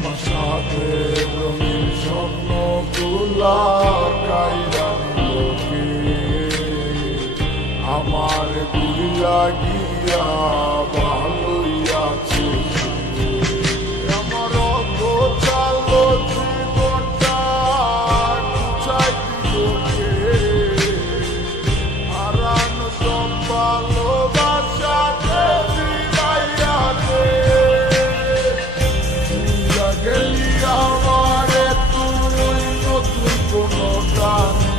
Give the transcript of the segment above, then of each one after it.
আমার সাথে রঙিন স্বপ্নগুলা কাইরা নিলোকে আমার গুলা গিয়া ভালোই আছে আমার অত চালো জীবনটা চাই দিলোকে হারানো সব ভালোবাসাকে ফিরাইয়া দে গেলি আমারে তুই নতুন কোনো গানে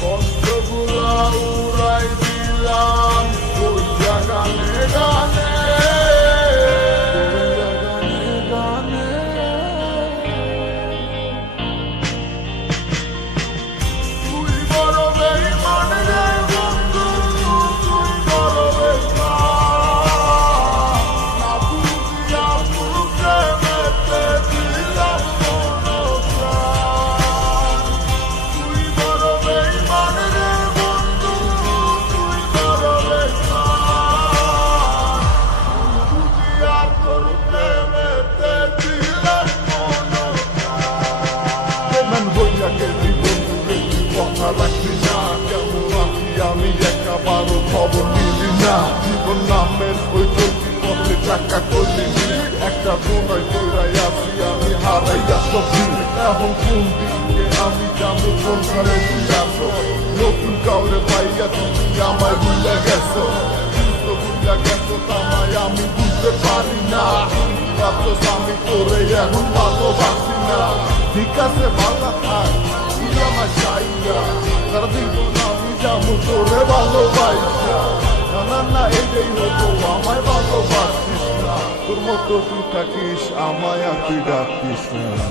কষ্টগুলা উড়াই দিলাম কইয়া গানে গানে গানে তুই বড় বেঈমান রে বন্ধু তুই বড় বেঈমান না বুঝিয়া বুকে মেতে দিলাম কোনো প্রাণ তুই বড় বেঈমান রে বন্ধু তুই বড় বেঈমান বুঝিয়া বুকে মেতে দিলাম কোনো প্রাণ বেঈমান হইয়া গেলি বন্ধু রে তুই কথা রাখলি না কেমন আছি আমি একাবারও খবর নিলি না জীবন নামের ওই চলতি পথে টাকা করলি একটা বোনাই কইরাই আছি আমি হারাইয়া সবজি এখন কোন দিকে আমি যাবো কোন ঘরে তুই আসো নতুন কাউরে পাইয়া তুমি আমায় ভুলে গেছো তো ভুলে গেছো তামায় আমি বুঝতে পারি না ভাবছস আমি তোরে এখন ভালোবাসি না ঠিক আছে ভালো থাক তুই আমার চাইয়া সারা জীবন আমি যাবো তোরে ভালোবাসা না না এটাই হতো আমায় ভালোবাসিস না তোর মতো তুই থাকিস আমায় আর তুই ডাকিস না